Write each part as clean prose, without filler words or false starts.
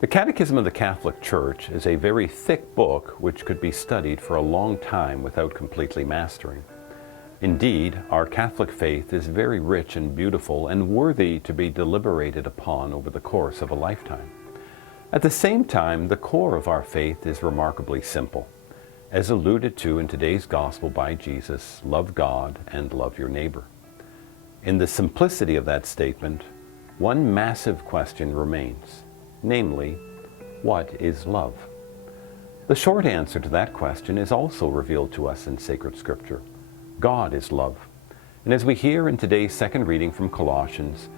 The Catechism of the Catholic Church is a very thick book which could be studied for a long time without completely mastering. Indeed, our Catholic faith is very rich and beautiful and worthy to be deliberated upon over the course of a lifetime. At the same time, the core of our faith is remarkably simple. As alluded to in today's Gospel by Jesus, love God and love your neighbor. In the simplicity of that statement, one massive question remains. Namely, what is love? The short answer to that question is also revealed to us in sacred scripture. God is love. And as we hear in today's second reading from Colossians,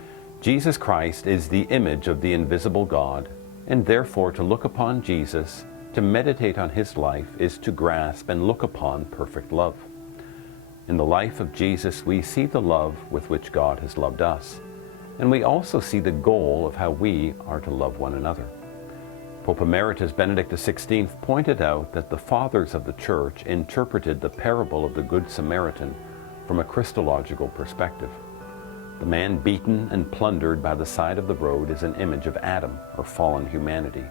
Jesus Christ is the image of the invisible God, and therefore to look upon Jesus, to meditate on his life, is to grasp and look upon perfect love. In the life of Jesus, we see the love with which God has loved us. And we also see the goal of how we are to love one another. Pope Emeritus Benedict XVI pointed out that the fathers of the Church interpreted the parable of the Good Samaritan from a Christological perspective. The man beaten and plundered by the side of the road is an image of Adam, or fallen humanity.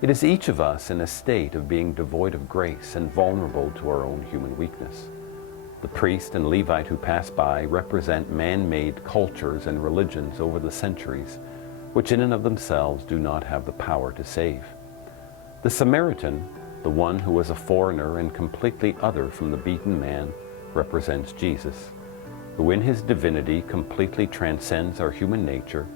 It is each of us in a state of being devoid of grace and vulnerable to our own human weakness. The priest and Levite who pass by represent man-made cultures and religions over the centuries, which in and of themselves do not have the power to save. The Samaritan, the one who was a foreigner and completely other from the beaten man, represents Jesus, who in his divinity completely transcends our human nature,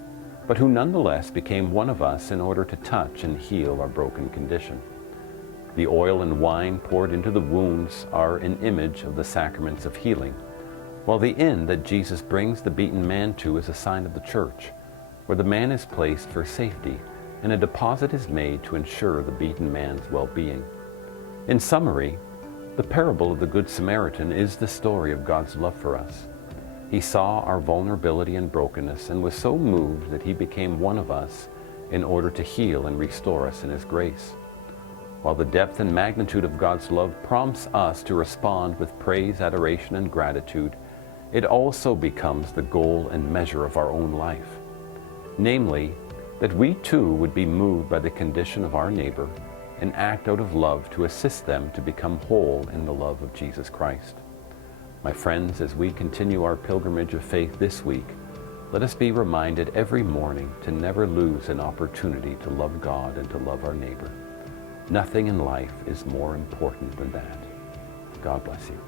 but who nonetheless became one of us in order to touch and heal our broken condition. The oil and wine poured into the wounds are an image of the sacraments of healing, while the inn that Jesus brings the beaten man to is a sign of the Church, where the man is placed for safety and a deposit is made to ensure the beaten man's well-being. In summary, the parable of the Good Samaritan is the story of God's love for us. He saw our vulnerability and brokenness and was so moved that he became one of us in order to heal and restore us in his grace. While the depth and magnitude of God's love prompts us to respond with praise, adoration, and gratitude, it also becomes the goal and measure of our own life. Namely, that we too would be moved by the condition of our neighbor and act out of love to assist them to become whole in the love of Jesus Christ. My friends, as we continue our pilgrimage of faith this week, let us be reminded every morning to never lose an opportunity to love God and to love our neighbor. Nothing in life is more important than that. God bless you.